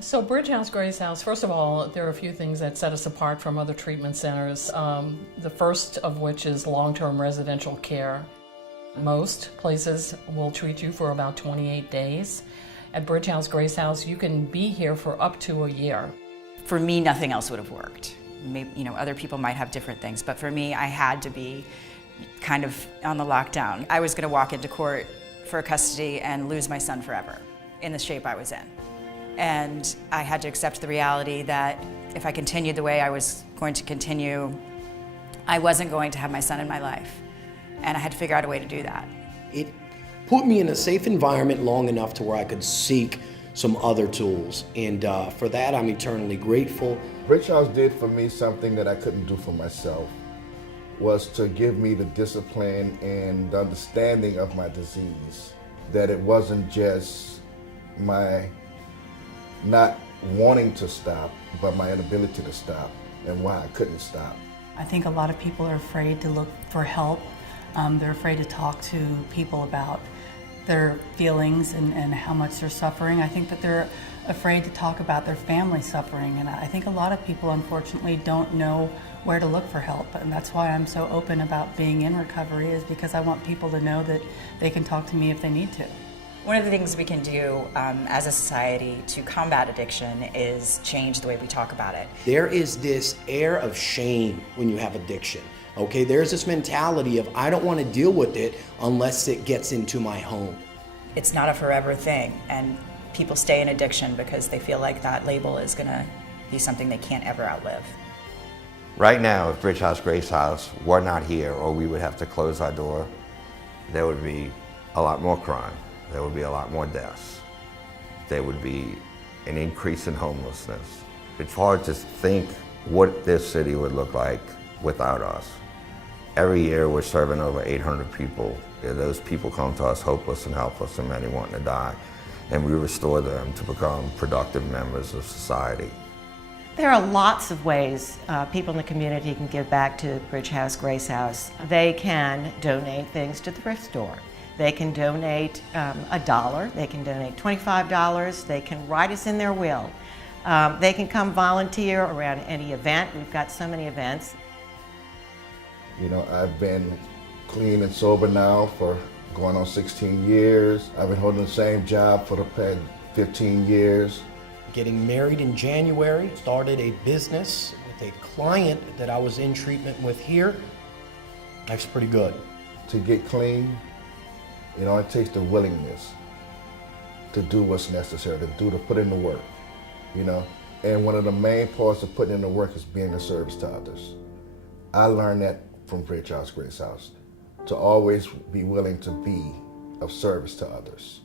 So Bridge House, Grace House, first of all, there are a few things that set us apart from other treatment centers. The first of which is long-term residential care. Most places will treat you for about 28 days. At Bridge House, Grace House, you can be here for up to a year. For me, nothing else would have worked. Maybe, other people might have different things, but for me, I had to be kind of on the lockdown. I was going to walk into court for custody and lose my son forever in the shape I was in. And I had to accept the reality that if I continued the way I was going to continue, I wasn't going to have my son in my life. And I had to figure out a way to do that. It put me in a safe environment long enough to where I could seek some other tools. And for that, I'm eternally grateful. Bridge House did for me something that I couldn't do for myself, was to give me the discipline and the understanding of my disease, that it wasn't just my not wanting to stop, but my inability to stop and why I couldn't stop. I think a lot of people are afraid to look for help. They're afraid to talk to people about their feelings and how much they're suffering. I think that they're afraid to talk about their family suffering, and I think a lot of people unfortunately don't know where to look for help, and that's why I'm so open about being in recovery, is because I want people to know that they can talk to me if they need to. One of the things we can do as a society to combat addiction is change the way we talk about it. There is this air of shame when you have addiction. Okay, there's this mentality of I don't want to deal with it unless it gets into my home. It's not a forever thing, and people stay in addiction because they feel like that label is going to be something they can't ever outlive. Right now, if Bridge House, Grace House were not here, or we would have to close our door, there would be a lot more crime. There would be a lot more deaths. There would be an increase in homelessness. It's hard to think what this city would look like without us. Every year we're serving over 800 people. Those people come to us hopeless and helpless and many wanting to die. And we restore them to become productive members of society. There are lots of ways people in the community can give back to Bridge House, Grace House. They can donate things to the thrift store. They can donate $1, they can donate $25, they can write us in their will. They can come volunteer around any event. We've got so many events. I've been clean and sober now for going on 16 years. I've been holding the same job for the past 15 years. Getting married in January, started a business with a client that I was in treatment with here. Life's pretty good. To get clean, it takes the willingness to do what's necessary, to put in the work, And one of the main parts of putting in the work is being of service to others. I learned that from Bridge House, Grace House, to always be willing to be of service to others.